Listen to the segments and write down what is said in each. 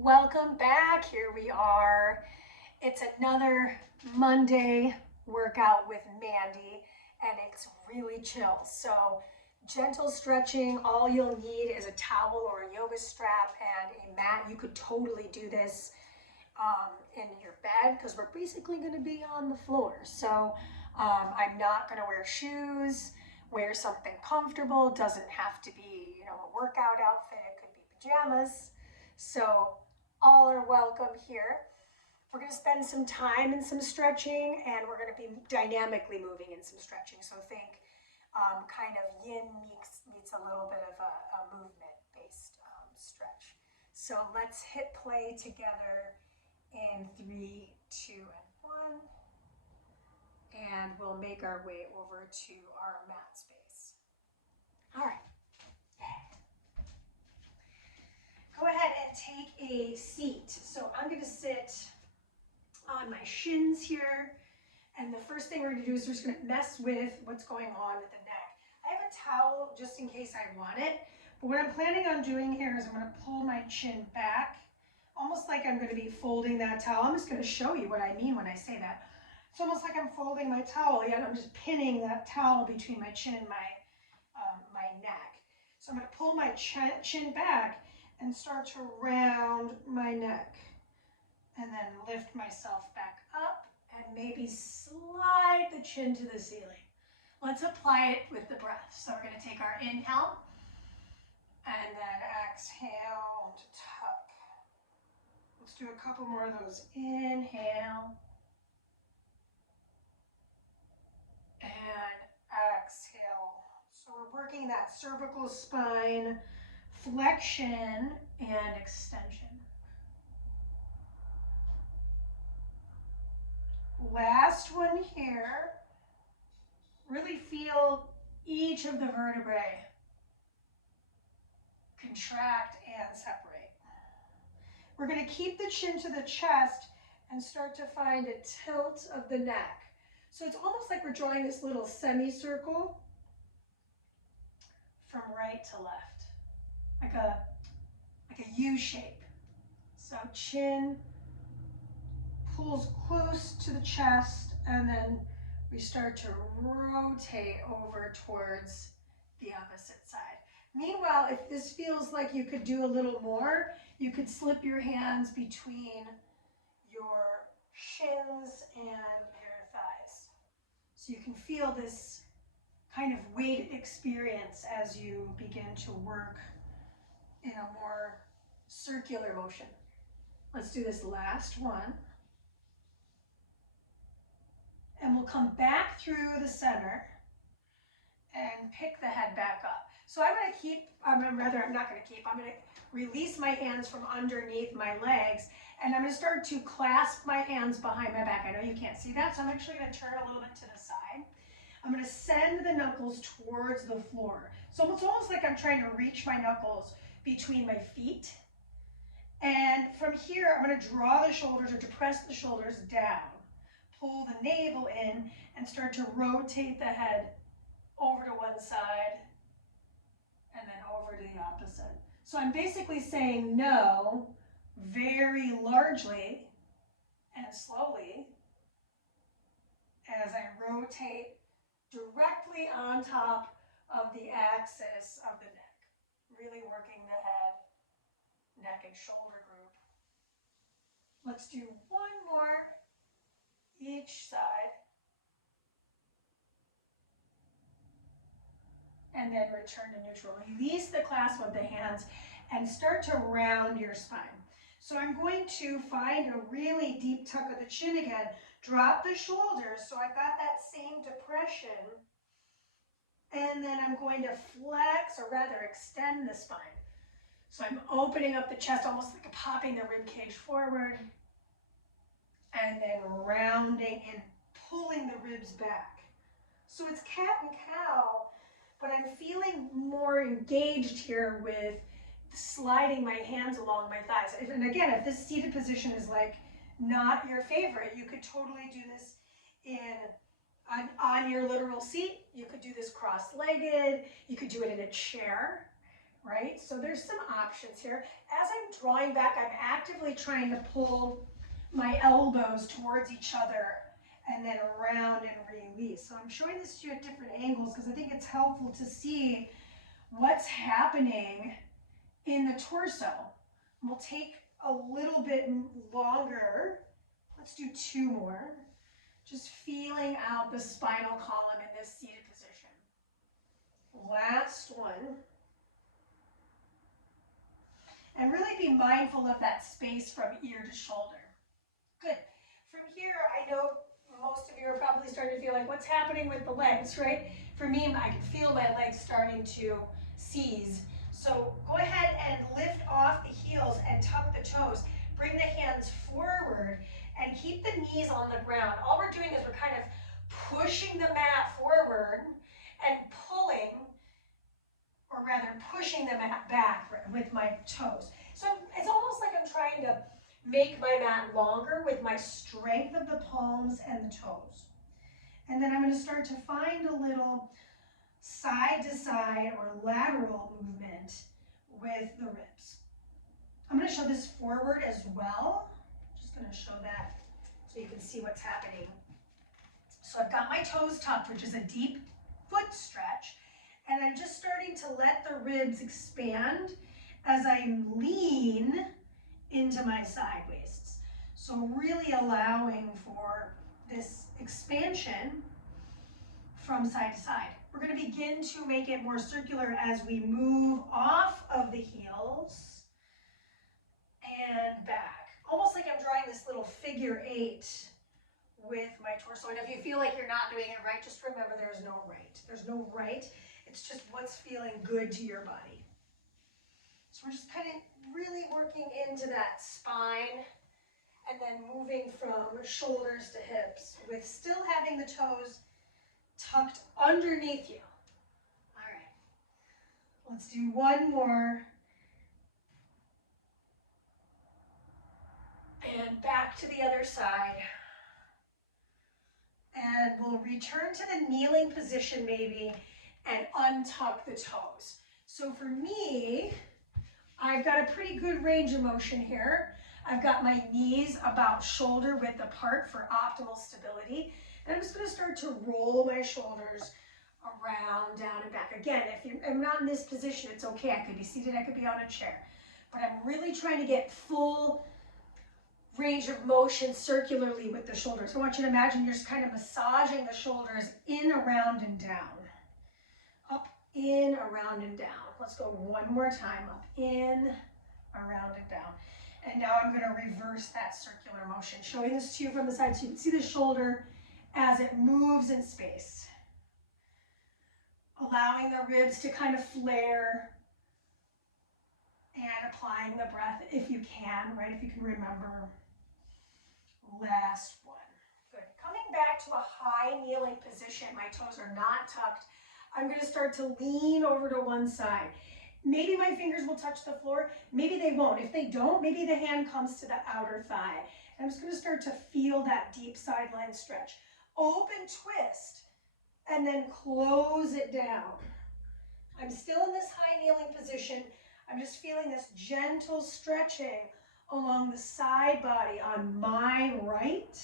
Welcome back. Here we are. It's another Monday workout with Mandy, and it's really chill. So, gentle stretching. All you'll need is a towel or a yoga strap and a mat. You could totally do this in your bed because we're basically going to be on the floor. So, I'm not going to wear shoes. Wear something comfortable. Doesn't have to be, a workout outfit. It could be pajamas. So, all are welcome here. We're going to spend some time in some stretching, and we're going to be dynamically moving in some stretching. So think kind of yin meets a little bit of a movement-based stretch. So let's hit play together in 3, 2, and 1. And we'll make our way over to our mat space. All right. Go ahead and take a seat. So I'm going to sit on my shins here. And the first thing we're going to do is we're just going to mess with what's going on with the neck. I have a towel just in case I want it. But what I'm planning on doing here is I'm going to pull my chin back, almost like I'm going to be folding that towel. I'm just going to show you what I mean when I say that. It's almost like I'm folding my towel, yet I'm just pinning that towel between my chin and my neck. So I'm going to pull my chin back and start to round my neck. And then lift myself back up and maybe slide the chin to the ceiling. Let's apply it with the breath. So we're going to take our inhale and then exhale to tuck. Let's do a couple more of those. Inhale and exhale. So we're working that cervical spine flexion and extension. Last one here. Really feel each of the vertebrae contract and separate. We're going to keep the chin to the chest and start to find a tilt of the neck. So it's almost like we're drawing this little semicircle from right to left, like a U shape. So chin pulls close to the chest, and then we start to rotate over towards the opposite side. Meanwhile, if this feels like you could do a little more, you could slip your hands between your shins and your thighs. So you can feel this kind of weighted experience as you begin to work in a more circular motion. Let's do this last one. And we'll come back through the center and pick the head back up. So I'm not going to release my hands from underneath my legs, and I'm going to start to clasp my hands behind my back. I know you can't see that, so I'm actually going to turn a little bit to the side. I'm going to send the knuckles towards the floor. So it's almost like I'm trying to reach my knuckles between my feet. And from here, I'm going to draw the shoulders or depress the shoulders down. Pull the navel in and start to rotate the head over to one side and then over to the opposite. So I'm basically saying no very largely and slowly as I rotate directly on top of the axis of the neck, really working the head, neck, and shoulder group. Let's do one more each side. And then return to neutral. Release the clasp of the hands and start to round your spine. So I'm going to find a really deep tuck of the chin again. Drop the shoulders so I've got that same depression. And then I'm going to flex, or rather extend the spine. So I'm opening up the chest, almost like popping the rib cage forward. And then rounding and pulling the ribs back. So it's cat and cow, but I'm feeling more engaged here with sliding my hands along my thighs. And again, if this seated position is like not your favorite, you could totally do this on your literal seat. You could do this cross-legged. You could do it in a chair, right? So there's some options here. As I'm drawing back, I'm actively trying to pull my elbows towards each other and then around and release. So I'm showing this to you at different angles because I think it's helpful to see what's happening in the torso. We'll take a little bit longer. Let's do 2 more. Just feeling out the spinal column in this seated position. Last one. And really be mindful of that space from ear to shoulder. Good. From here, I know most of you are probably starting to feel like, what's happening with the legs, right? For me, I can feel my legs starting to seize. So go ahead and lift off the heels and tuck the toes. Bring the hands forward and keep the knees on the ground. All we're doing is we're kind of pushing the mat forward and pulling, or rather pushing the mat back with my toes. So it's almost like I'm trying to make my mat longer with my strength of the palms and the toes. And then I'm going to start to find a little side to side or lateral movement with the ribs. I'm going to show this forward as well. Just going to show that so you can see what's happening. So I've got my toes tucked, which is a deep foot stretch, and I'm just starting to let the ribs expand as I lean into my side waists. So really allowing for this expansion from side to side. We're going to begin to make it more circular as we move off of the heels and back. Almost like I'm drawing this little figure 8 with my torso. And if you feel like you're not doing it right, just remember there's no right. There's no right. It's just what's feeling good to your body. So we're just kind of really working into that spine and then moving from shoulders to hips with still having the toes tucked underneath you. All right, let's do one more. And back to the other side. And we'll return to the kneeling position maybe and untuck the toes. So for me, I've got a pretty good range of motion here. I've got my knees about shoulder width apart for optimal stability. And I'm just going to start to roll my shoulders around, down, and back. Again, if I'm not in this position, it's okay. I could be seated, I could be on a chair. But I'm really trying to get full range of motion circularly with the shoulders. I want you to imagine you're just kind of massaging the shoulders in, around, and down. Up, in, around, and down. Let's go one more time. Up, in, around, and down. And now I'm going to reverse that circular motion, showing this to you from the side so you can see the shoulder as it moves in space. Allowing the ribs to kind of flare and applying the breath if you can, right? If you can remember. Last one. Good. Coming back to a high kneeling position, my toes are not tucked. I'm going to start to lean over to one side. Maybe my fingers will touch the floor. Maybe they won't. If they don't, maybe the hand comes to the outer thigh. And I'm just going to start to feel that deep sideline stretch. Open twist and then close it down. I'm still in this high kneeling position. I'm just feeling this gentle stretching along the side body on my right,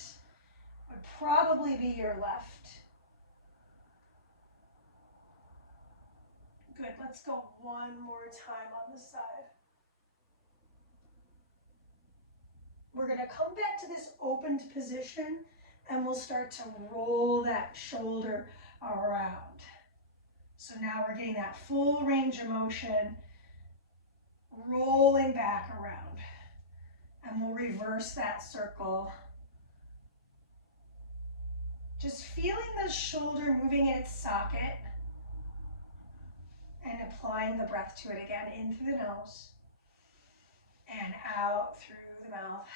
would probably be your left. Good, let's go one more time on the side. We're gonna come back to this opened position and we'll start to roll that shoulder around. So now we're getting that full range of motion, rolling back around. And we'll reverse that circle. Just feeling the shoulder moving in its socket and applying the breath to it again, in through the nose and out through the mouth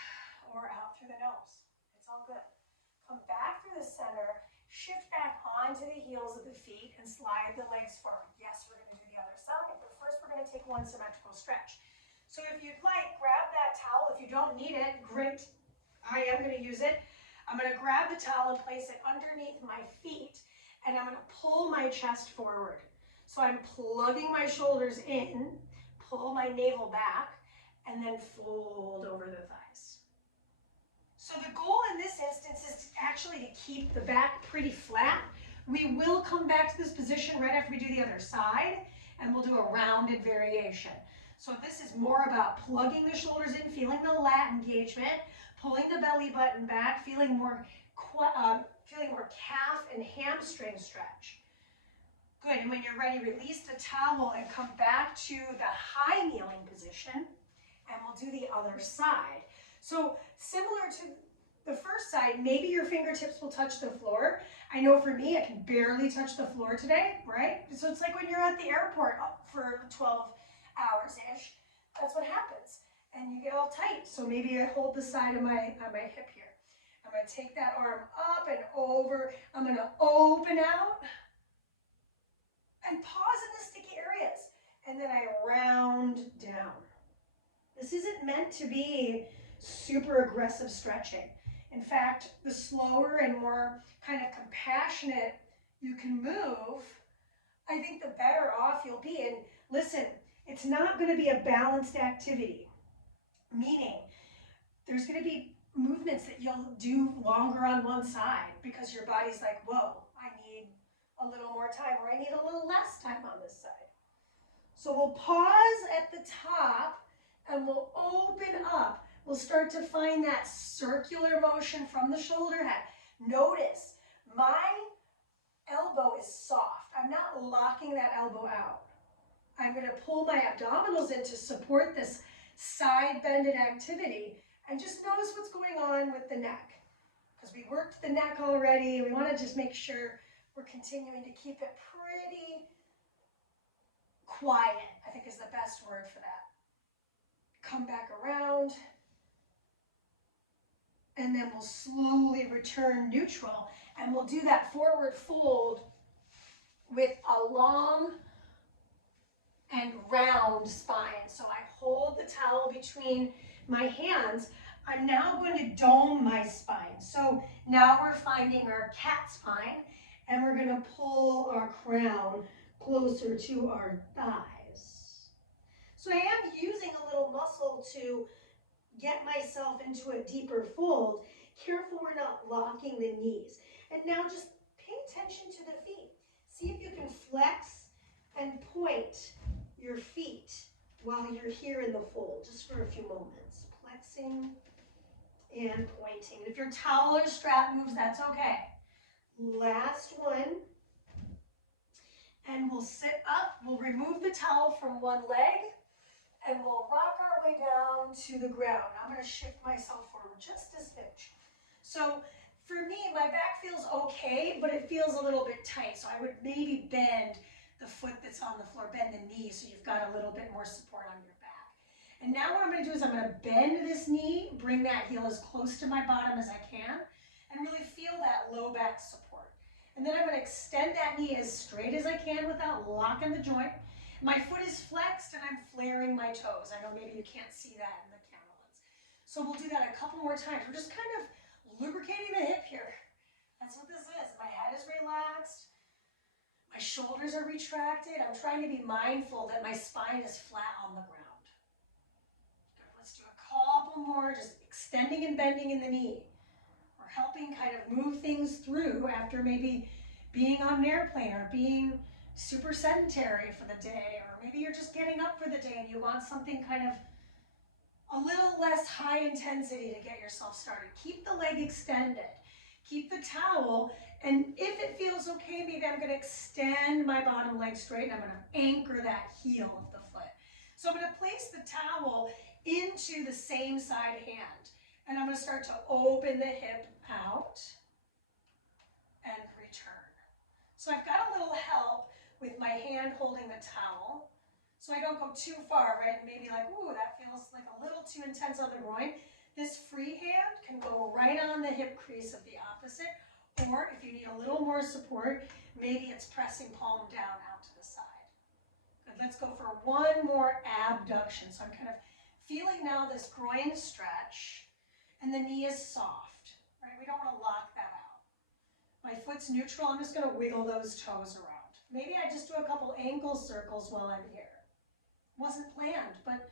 or out through the nose. It's all good. Come back through the center, shift back onto the heels of the feet and slide the legs forward. Yes, we're going to do the other side, but first we're going to take one symmetrical stretch. So if you'd like, grab that towel. If you don't need it, great. I am going to use it. I'm going to grab the towel and place it underneath my feet, and I'm going to pull my chest forward. So I'm plugging my shoulders in, pull my navel back, and then fold over the thighs. So the goal in this instance is actually to keep the back pretty flat. We will come back to this position right after we do the other side, and we'll do a rounded variation. So this is more about plugging the shoulders in, feeling the lat engagement, pulling the belly button back, feeling more calf and hamstring stretch. Good, and when you're ready, release the towel and come back to the high kneeling position, and we'll do the other side. So similar to the first side, maybe your fingertips will touch the floor. I know for me, I can barely touch the floor today, right? So it's like when you're at the airport for 12 hours-ish, that's what happens. And you get all tight. So maybe I hold the side of my hip here. I'm gonna take that arm up and over. I'm gonna open out and pause in the sticky areas. And then I round down. This isn't meant to be super aggressive stretching. In fact, the slower and more kind of compassionate you can move, I think the better off you'll be. And listen, it's not going to be a balanced activity, meaning there's going to be movements that you'll do longer on one side because your body's like, whoa, I need a little more time, or I need a little less time on this side. So we'll pause at the top and we'll open up. We'll start to find that circular motion from the shoulder head. Notice my elbow is soft. I'm not locking that elbow out. I'm going to pull my abdominals in to support this side bended activity, and just notice what's going on with the neck. Because we worked the neck already, we want to just make sure we're continuing to keep it pretty quiet, I think is the best word for that. Come back around, and then we'll slowly return neutral, and we'll do that forward fold with a long and round spine. So I hold the towel between my hands. I'm now going to dome my spine. So now we're finding our cat spine, and we're going to pull our crown closer to our thighs. So I am using a little muscle to get myself into a deeper fold. Careful we're not locking the knees. And now just pay attention to the feet. See if you can flex and point your feet while you're here in the fold, just for a few moments. Flexing and pointing. If your towel or strap moves, that's okay. Last one. And we'll sit up. We'll remove the towel from one leg, and we'll rock our way down to the ground. I'm going to shift myself forward just a smidge. So for me, my back feels okay, but it feels a little bit tight. So I would maybe bend the foot that's on the floor, bend the knee so you've got a little bit more support on your back. And now what I'm going to do is I'm going to bend this knee, bring that heel as close to my bottom as I can, and really feel that low back support. And then I'm going to extend that knee as straight as I can without locking the joint. My foot is flexed and I'm flaring my toes. I know maybe you can't see that in the camera lens. So we'll do that a couple more times. We're just kind of lubricating the hip here. That's what this is. My head is relaxed. My shoulders are retracted. I'm trying to be mindful that my spine is flat on the ground. Good. Let's do a couple more, just extending and bending in the knee. We're helping kind of move things through after maybe being on an airplane or being super sedentary for the day, or maybe you're just getting up for the day and you want something kind of a little less high intensity to get yourself started. Keep the leg extended. Keep the towel, and if it feels okay, maybe I'm going to extend my bottom leg straight and I'm going to anchor that heel of the foot. So I'm going to place the towel into the same side hand, and I'm going to start to open the hip out and return. So I've got a little help with my hand holding the towel, so I don't go too far, right? Maybe like, ooh, that feels like a little too intense on the groin. This free hand can go right on the hip crease of the opposite, or if you need a little more support, maybe it's pressing palm down out to the side. Good, let's go for one more abduction. So I'm kind of feeling now this groin stretch, and the knee is soft, right? We don't want to lock that out. My foot's neutral. I'm just going to wiggle those toes around. Maybe I just do a couple ankle circles while I'm here. wasn't planned, but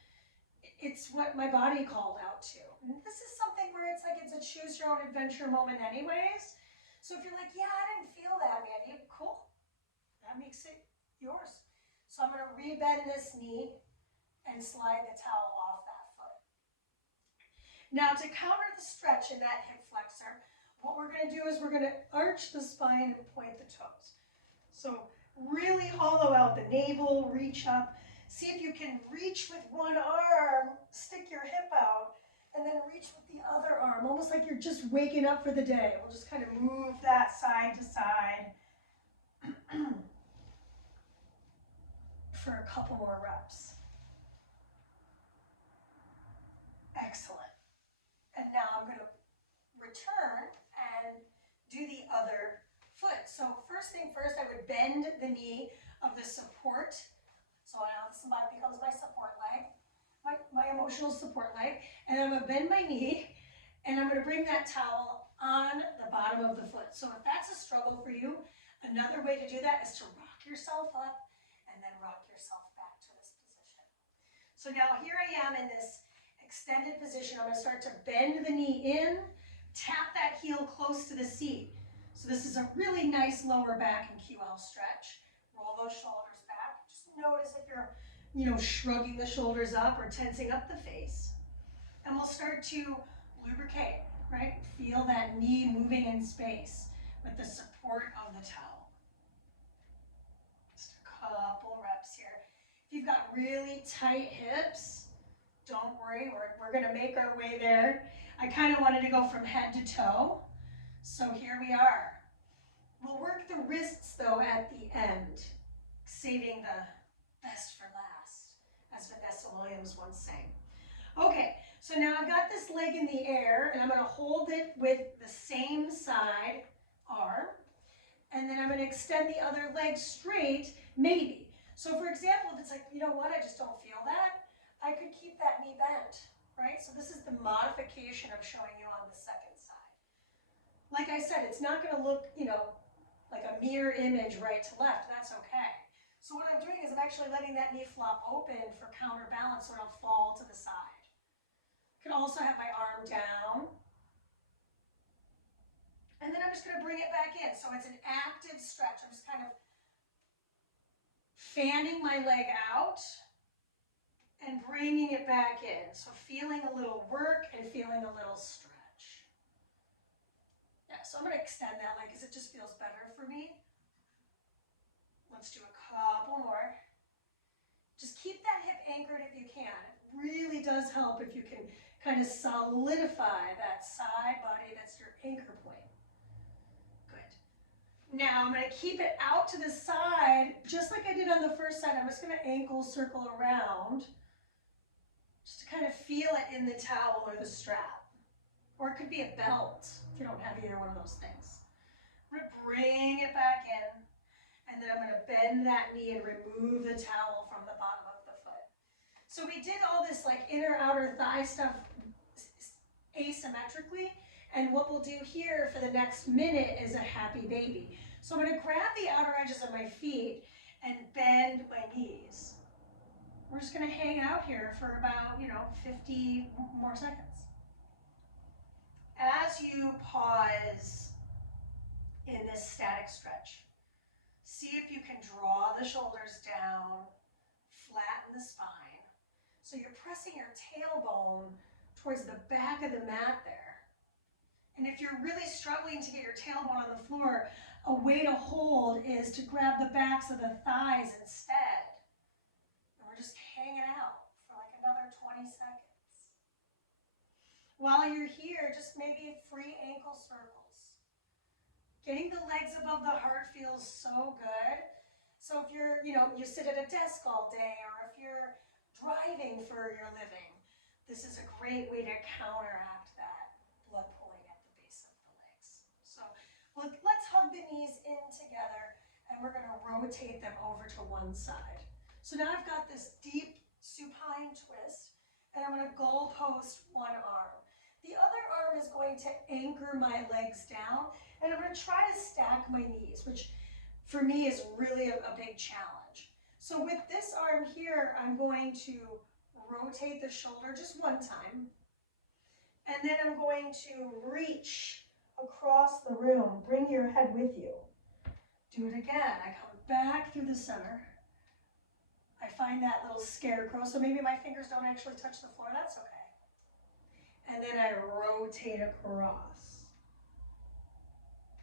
it's what my body called out to. And this is something where it's like it's a choose your own adventure moment anyways. So if you're like, yeah, I didn't feel that, Mandee, cool. That makes it yours. So I'm gonna rebend this knee and slide the towel off that foot. Now to counter the stretch in that hip flexor, what we're gonna do is we're gonna arch the spine and point the toes. So really hollow out the navel, reach up. See if you can reach with one arm, stick your hip out, and then reach with the other arm, almost like you're just waking up for the day. We'll just kind of move that side to side for a couple more reps. Excellent. And now I'm going to return and do the other foot. So first thing first, I would bend the knee of the support. So now this becomes my support leg, my emotional support leg. And I'm going to bend my knee, and I'm going to bring that towel on the bottom of the foot. So if that's a struggle for you, another way to do that is to rock yourself up and then rock yourself back to this position. So now here I am in this extended position. I'm going to start to bend the knee in, tap that heel close to the seat. So this is a really nice lower back and QL stretch. Roll those shoulders back. Just notice if you're, shrugging the shoulders up or tensing up the face. And we'll start to lubricate, right? Feel that knee moving in space with the support of the towel. Just a couple reps here. If you've got really tight hips, don't worry, we're gonna make our way there. I kind of wanted to go from head to toe. So here we are. We'll work the wrists though at the end, saving the best for last, as Vanessa Williams once sang. Okay, so now I've got this leg in the air, and I'm gonna hold it with the same side arm, and then I'm gonna extend the other leg straight, maybe. So for example, if it's like, you know what, I just don't feel that, I could keep that knee bent, right? So this is the modification of showing you on the second side. Like I said, it's not gonna look, like a mirror image right to left, that's okay. So what I'm doing is I'm actually letting that knee flop open for counterbalance so it'll fall to the side. I can also have my arm down. And then I'm just gonna bring it back in. So it's an active stretch. I'm just kind of fanning my leg out and bringing it back in. So feeling a little work and feeling a little stretch. Yeah, so I'm gonna extend that leg because it just feels better for me. Let's do a couple more. Just keep that hip anchored if you can. It really does help if you can kind of solidify that side body. That's your anchor point. Good. Now I'm going to keep it out to the side, just like I did on the first side. I'm just going to ankle circle around, just to kind of feel it in the towel or the strap. Or it could be a belt if you don't have either one of those things. I'm going to bring it back in. And then I'm going to bend that knee and remove the towel from the bottom of the foot. So we did all this like inner outer thigh stuff asymmetrically. And what we'll do here for the next minute is a happy baby. So I'm going to grab the outer edges of my feet and bend my knees. We're just going to hang out here for about, 50 more seconds. As you pause in this static stretch, see if you can draw the shoulders down, flatten the spine. So you're pressing your tailbone towards the back of the mat there. And if you're really struggling to get your tailbone on the floor, a way to hold is to grab the backs of the thighs instead. And we're just hanging out for like another 20 seconds. While you're here, just maybe free ankle circles. Getting the legs above the heart feels so good. So if you're, you sit at a desk all day, or if you're driving for your living, this is a great way to counteract that blood pooling at the base of the legs. So let's hug the knees in together, and we're going to rotate them over to one side. So now I've got this deep supine twist, and I'm going to goal post one arm. The other arm is going to anchor my legs down, and I'm going to try to stack my knees, which for me is really a big challenge. So with this arm here, I'm going to rotate the shoulder just one time. And then I'm going to reach across the room. Bring your head with you. Do it again. I come back through the center. I find that little scarecrow, so maybe my fingers don't actually touch the floor. That's okay. And then I rotate across.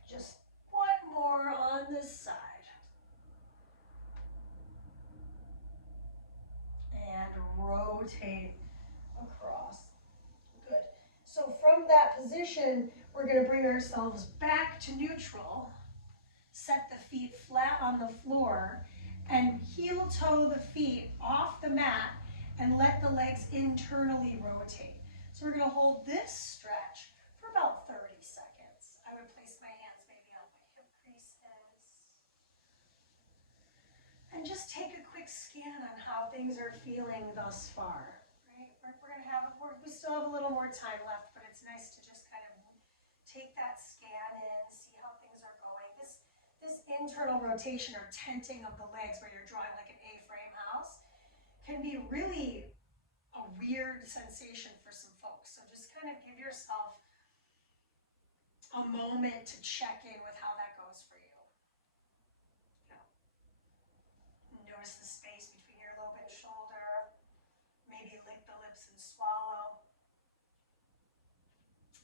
Just one more on this side. And rotate across. Good. So from that position, we're going to bring ourselves back to neutral. Set the feet flat on the floor and heel toe the feet off the mat and let the legs internally rotate. So we're going to hold this stretch for about 30 seconds. I would place my hands maybe on my hip creases. And just take a quick scan on how things are feeling thus far. Right? We're going to have, we still have a little more time left, but it's nice to just kind of take that scan in, see how things are going. This internal rotation or tenting of the legs where you're drawing like an A-frame house can be really a weird sensation for some folks. So just kind of give yourself a moment to check in with how that goes for you. Notice the space between your lobe and shoulder. Maybe lick the lips and swallow.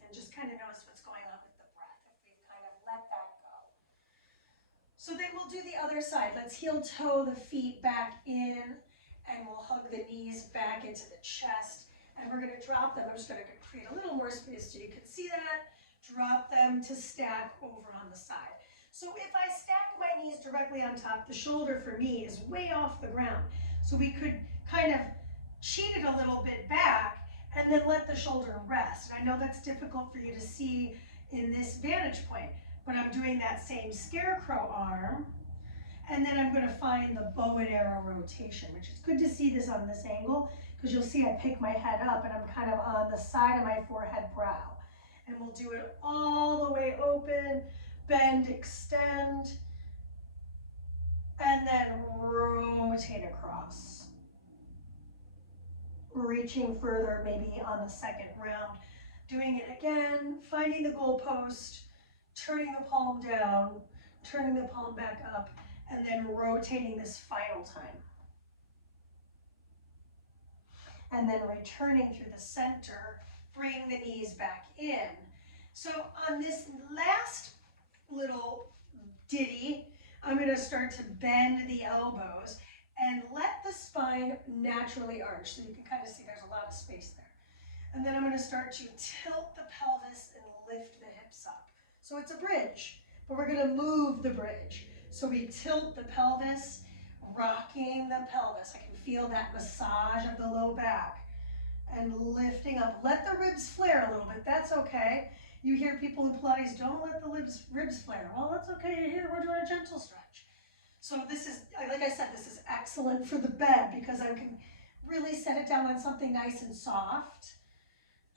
And just kind of notice what's going on with the breath if we kind of let that go. So then we'll do the other side. Let's heel toe the feet back in and we'll hug the knees back into the chest. And we're going to drop them. I'm just going to create a little more space so you can see that. Drop them to stack over on the side. So if I stack my knees directly on top, the shoulder for me is way off the ground. So we could kind of cheat it a little bit back and then let the shoulder rest. And I know that's difficult for you to see in this vantage point, but I'm doing that same scarecrow arm. And then I'm going to find the bow and arrow rotation, which is good to see this on this angle because you'll see I pick my head up and I'm kind of on the side of my forehead brow. And we'll do it all the way open, bend, extend, and then rotate across. Reaching further maybe on the second round. Doing it again, finding the goalpost, turning the palm down, turning the palm back up, and then rotating this final time. And then returning through the center, bring the knees back in. So on this last little ditty, I'm going to start to bend the elbows and let the spine naturally arch. So you can kind of see there's a lot of space there. And then I'm going to start to tilt the pelvis and lift the hips up. So it's a bridge, but we're going to move the bridge. So we tilt the pelvis, rocking the pelvis. I can feel that massage of the low back and lifting up. Let the ribs flare a little bit. That's okay. You hear people in Pilates, don't let the ribs flare. Well, that's okay. Here, we're doing a gentle stretch. So this is, like I said, this is excellent for the bed because I can really set it down on something nice and soft.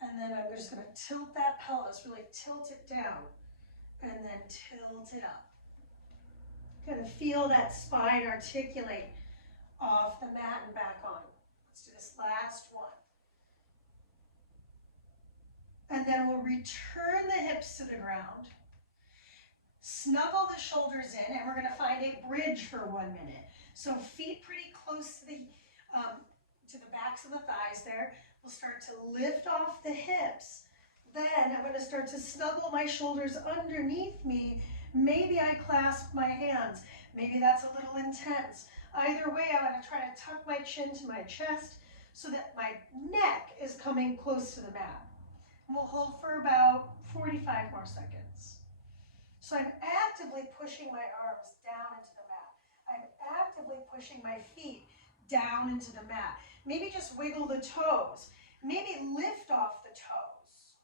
And then I'm just going to tilt that pelvis, really tilt it down, and then tilt it up. Going to feel that spine articulate off the mat and back on. Let's do this last one. And then we'll return the hips to the ground. Snuggle the shoulders in, and we're going to find a bridge for 1 minute. So feet pretty close to the backs of the thighs there. We'll start to lift off the hips. Then I'm going to start to snuggle my shoulders underneath me. Maybe I clasp my hands. Maybe that's a little intense. Either way, I'm going to try to tuck my chin to my chest so that my neck is coming close to the mat. And we'll hold for about 45 more seconds. So I'm actively pushing my arms down into the mat. I'm actively pushing my feet down into the mat. Maybe just wiggle the toes. Maybe lift off the toes.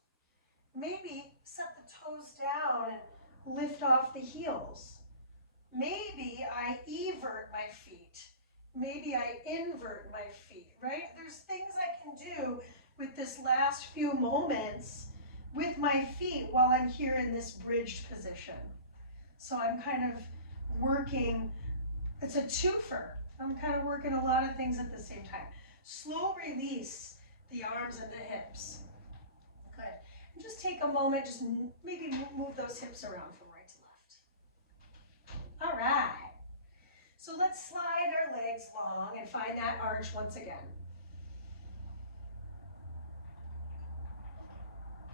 Maybe set the toes down and lift off the heels. Maybe I evert my feet. Maybe I invert my feet, right? There's things I can do with this last few moments with my feet while I'm here in this bridged position. So I'm kind of working, it's a twofer. I'm kind of working a lot of things at the same time. Slow release the arms and the hips. Good. And just take a moment, just maybe move those hips around from right to left. All right. So let's slide our legs long and find that arch once again.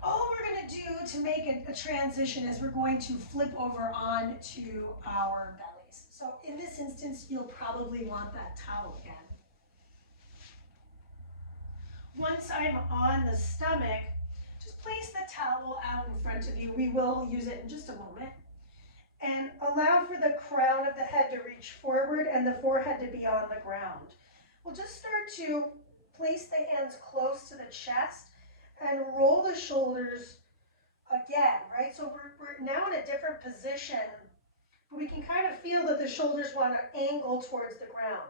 All we're going to do to make a transition is we're going to flip over onto our bellies. So in this instance, you'll probably want that towel again. Once I'm on the stomach, just place the towel out in front of you. We will use it in just a moment. And allow for the crown of the head to reach forward and the forehead to be on the ground. We'll just start to place the hands close to the chest and roll the shoulders again, right? So we're now in a different position, but we can kind of feel that the shoulders want to angle towards the ground.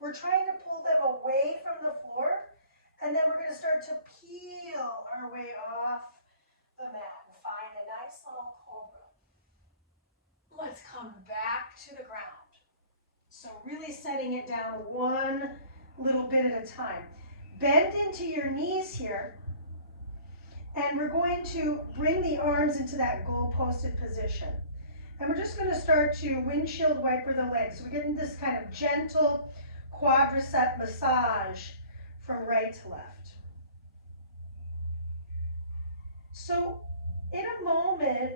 We're trying to pull them away from the floor, and then we're going to start to peel our way off the mat and find a nice little cobra. Let's come back to the ground. So really setting it down one little bit at a time. Bend into your knees here. And we're going to bring the arms into that goal-posted position. And we're just going to start to windshield wiper the legs. So we're getting this kind of gentle quadricep massage from right to left. So in a moment,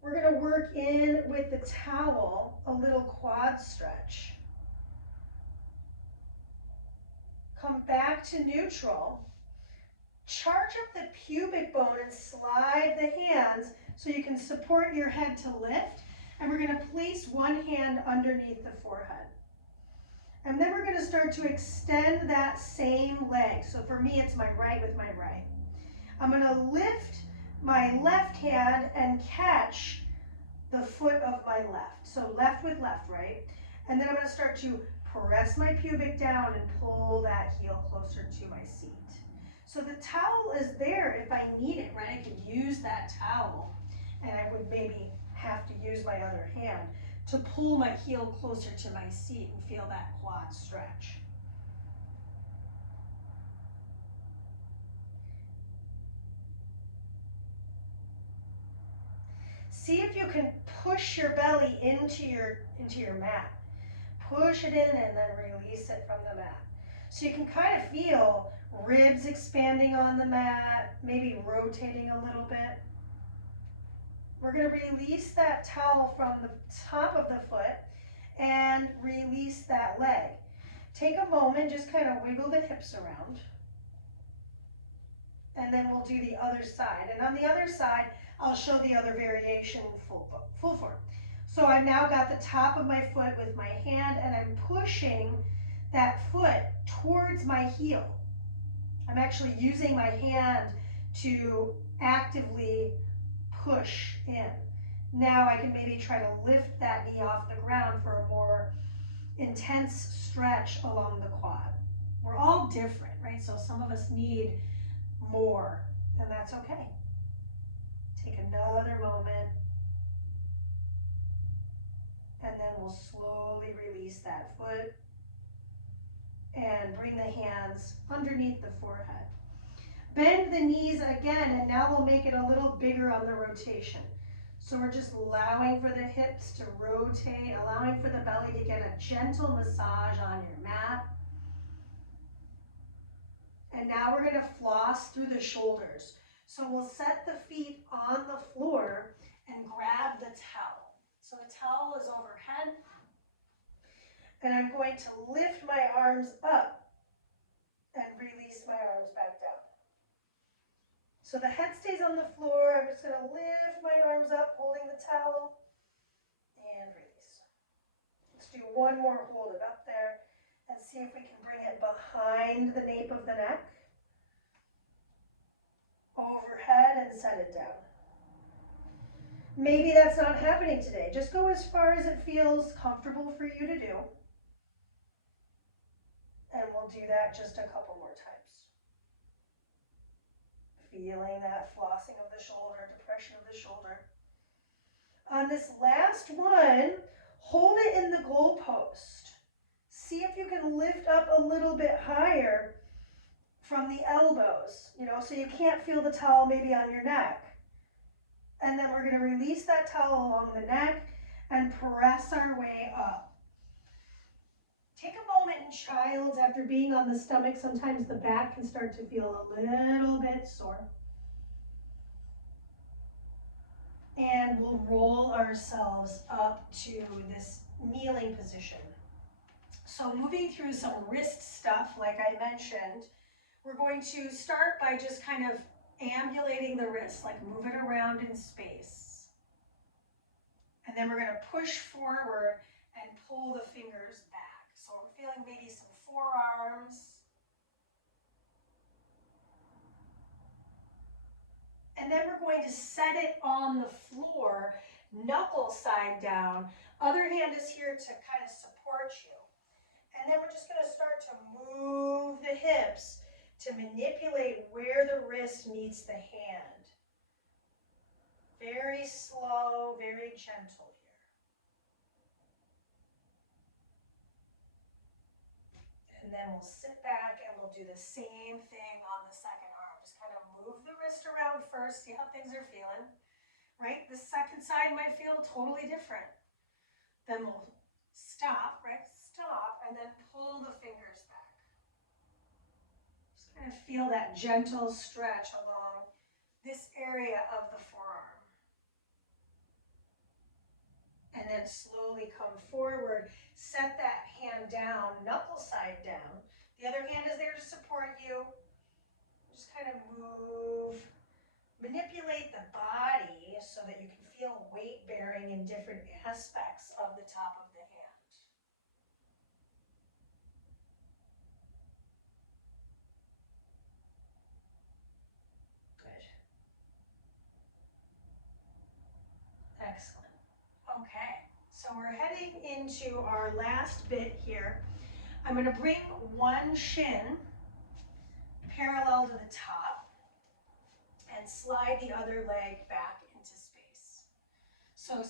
we're going to work in with the towel a little quad stretch. Come back to neutral. Charge up the pubic bone and slide the hands so you can support your head to lift. And we're going to place one hand underneath the forehead. And then we're going to start to extend that same leg. So for me, it's my right with my right. I'm going to lift my left hand and catch the foot of my left. So left with left, right? And then I'm going to start to press my pubic down and pull that heel closer to my seat. So the towel is there if I need it, right? I can use that towel, and I would maybe have to use my other hand to pull my heel closer to my seat and feel that quad stretch. See if you can push your belly into your mat. Push it in and then release it from the mat. So you can kind of feel ribs expanding on the mat, maybe rotating a little bit. We're going to release that towel from the top of the foot and release that leg. Take a moment, just kind of wiggle the hips around. And then we'll do the other side. And on the other side, I'll show the other variation in full form. So I've now got the top of my foot with my hand, and I'm pushing that foot towards my heel. I'm actually using my hand to actively push in. Now I can maybe try to lift that knee off the ground for a more intense stretch along the quad. We're all different, right? So some of us need more, and that's okay. Take another moment, and then we'll slowly release that foot and bring the hands underneath the forehead. Bend the knees again, and now we'll make it a little bigger on the rotation. So we're just allowing for the hips to rotate, allowing for the belly to get a gentle massage on your mat. And now we're going to floss through the shoulders. So we'll set the feet on the floor and grab the towel. So the towel is overhead. And I'm going to lift my arms up and release my arms back down. So the head stays on the floor. I'm just going to lift my arms up, holding the towel, and release. Let's do one more, hold it up there, and see if we can bring it behind the nape of the neck, overhead, and set it down. Maybe that's not happening today. Just go as far as it feels comfortable for you to do. And we'll do that just a couple more times. Feeling that flossing of the shoulder, depression of the shoulder. On this last one, hold it in the goalpost. See if you can lift up a little bit higher from the elbows, so you can't feel the towel maybe on your neck. And then we're going to release that towel along the neck and press our way up. Take a moment in child's after being on the stomach. Sometimes the back can start to feel a little bit sore. And we'll roll ourselves up to this kneeling position. So moving through some wrist stuff, like I mentioned, we're going to start by just kind of ambulating the wrist, like move it around in space. And then we're going to push forward and pull the fingers back. So we're feeling maybe some forearms. And then we're going to set it on the floor, knuckle side down. Other hand is here to kind of support you. And then we're just going to start to move the hips to manipulate where the wrist meets the hand. Very slow, very gentle here. And then we'll sit back and we'll do the same thing on the second arm. Just kind of move the wrist around first, see how things are feeling. Right? The second side might feel totally different. Then we'll stop, right? Stop, and then pull the fingers back. Just kind of feel that gentle stretch along this area of the forearm. And then slowly come forward. Set that hand down, knuckle side down. The other hand is there to support you. Just kind of move. Manipulate the body so that you can feel weight bearing in different aspects of the top of the hand. Good. Excellent. Okay, so we're heading into our last bit here. I'm going to bring one shin parallel to the top and slide the other leg back into space. So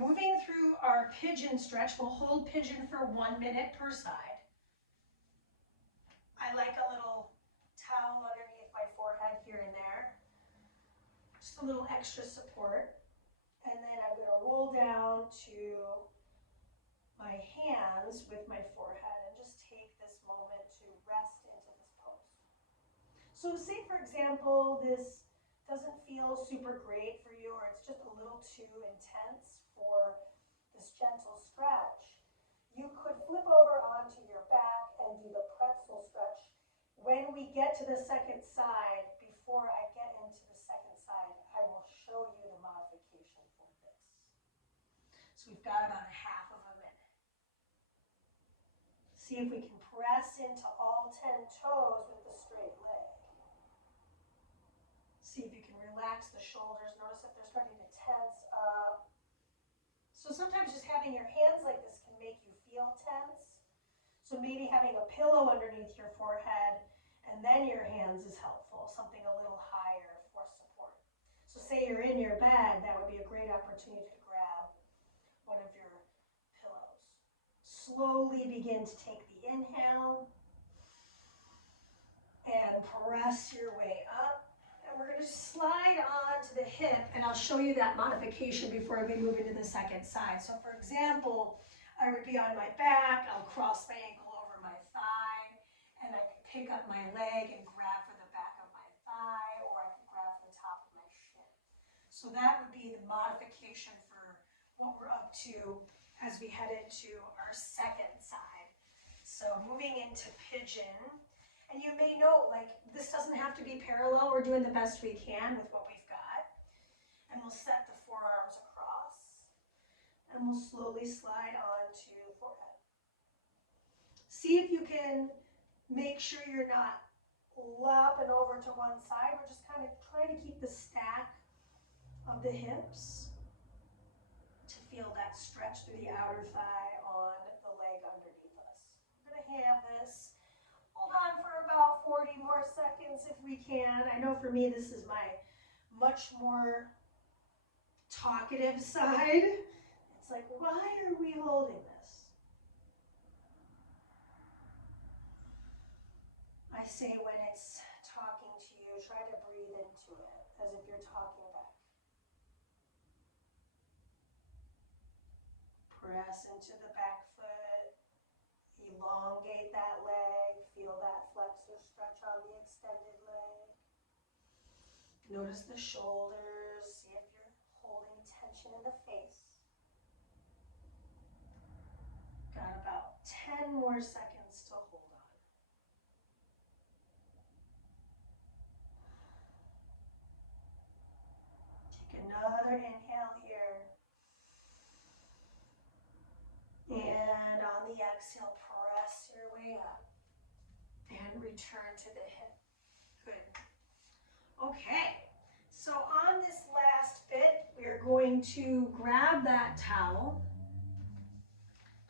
moving through our pigeon stretch, we'll hold pigeon for 1 minute per side. I like a little towel underneath my forehead here and there. Just a little extra support. And then I'm going to roll down to my hands with my forehead and just take this moment to rest into this pose. So say, for example, this doesn't feel super great for you, or it's just a little too intense for this gentle stretch. You could flip over onto your back and do the pretzel stretch. When we get to the second side, before I get into the second side, I will show you the modification for this. So we've got about a half of a minute. See if we can press into all 10 toes with the straight leg. See if you can relax the shoulders. Notice if they're starting to tense up. So sometimes just having your hands like this can make you feel tense. So maybe having a pillow underneath your forehead and then your hands is helpful, something a little higher for support. So say you're in your bed, that would be a great opportunity to grab one of your pillows. Slowly begin to take the inhale and press your way up. And we're going to slide onto the hip, and I'll show you that modification before we move into the second side. So for example, I would be on my back, I'll cross my ankle over my thigh, and I can pick up my leg and grab for the back of my thigh, or I can grab for the top of my shin. So that would be the modification for what we're up to as we head into our second side. So moving into pigeon, and you may note, like, this doesn't have to be parallel. We're doing the best we can with what we've got. And we'll set the forearms across, and we'll slowly slide onto forehead. See if you can make sure you're not lopping over to one side. We're just kind of trying to keep the stack of the hips to feel that stretch through the outer thigh on the leg underneath us. We're going to have this. Hold on for about 40 more seconds if we can. I know for me this is my much more talkative side. It's like, why are we holding this? I say when it's talking to you, try to breathe into it as if you're talking back. Press into the back foot, elongate that leg, feel that flex or stretch on the extended leg. Notice the shoulders, see if you're holding tension in the face. Got about 10 more seconds to hold on. Take another inhale here. And on the exhale, press your way up. And return to the hip. Good. Okay. So on this last bit, we're going to grab that towel,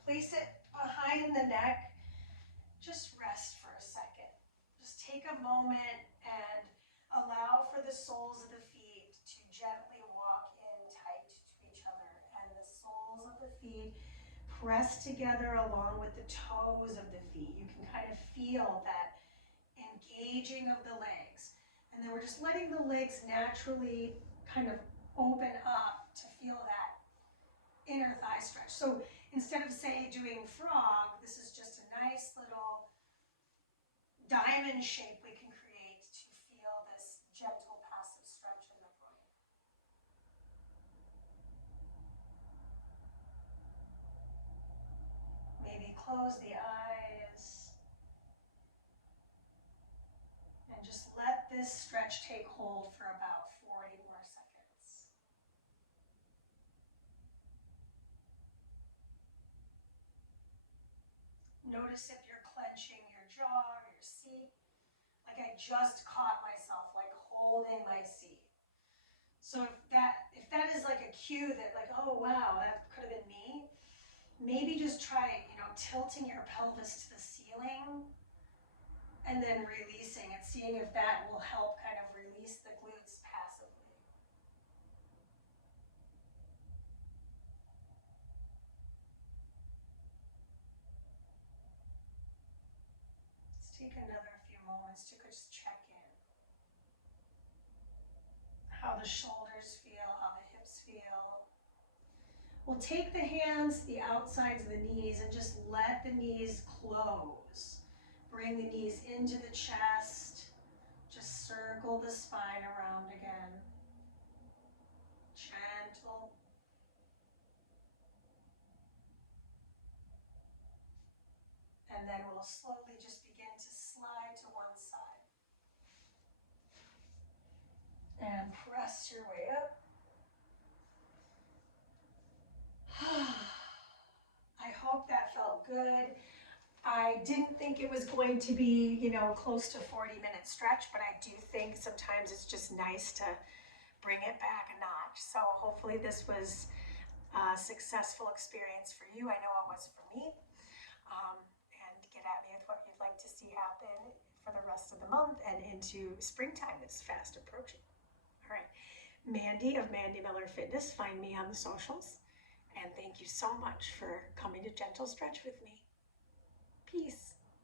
place it behind the neck, just rest for a second. Just take a moment and allow for the soles of the feet to gently walk in tight to each other. And the soles of the feet press together along with the toes of the feet. You can kind of feel that engaging of the legs. And then we're just letting the legs naturally kind of open up to feel that inner thigh stretch. So instead of, say, doing frog, this is just a nice little diamond shape we can create to feel this gentle passive stretch in the groin. Maybe close the eyes and just let this stretch take hold for about 40 more seconds. Notice if you're clenching your jaw or your seat. Like I just caught myself, like holding my seat. So if that is like a cue that like, oh wow, that could have been me, maybe just try, tilting your pelvis to the ceiling and then releasing and seeing if that will help kind of release the glutes passively. Let's take another few moments to just check in. How the shoulders feel, how the hips feel. We'll take the hands, the outsides of the knees, and just let the knees close. Bring the knees into the chest. Just circle the spine around again. Gentle. And then we'll slowly just begin to slide to one side. And press your way up. I hope that felt good. I didn't think it was going to be, close to 40-minute stretch, but I do think sometimes it's just nice to bring it back a notch. So hopefully this was a successful experience for you. I know it was for me. And get at me with what you'd like to see happen for the rest of the month and into springtime that's fast approaching. All right. Mandee of Mandee Miller Fitness. Find me on the socials. And thank you so much for coming to Gentle Stretch with me. Peace.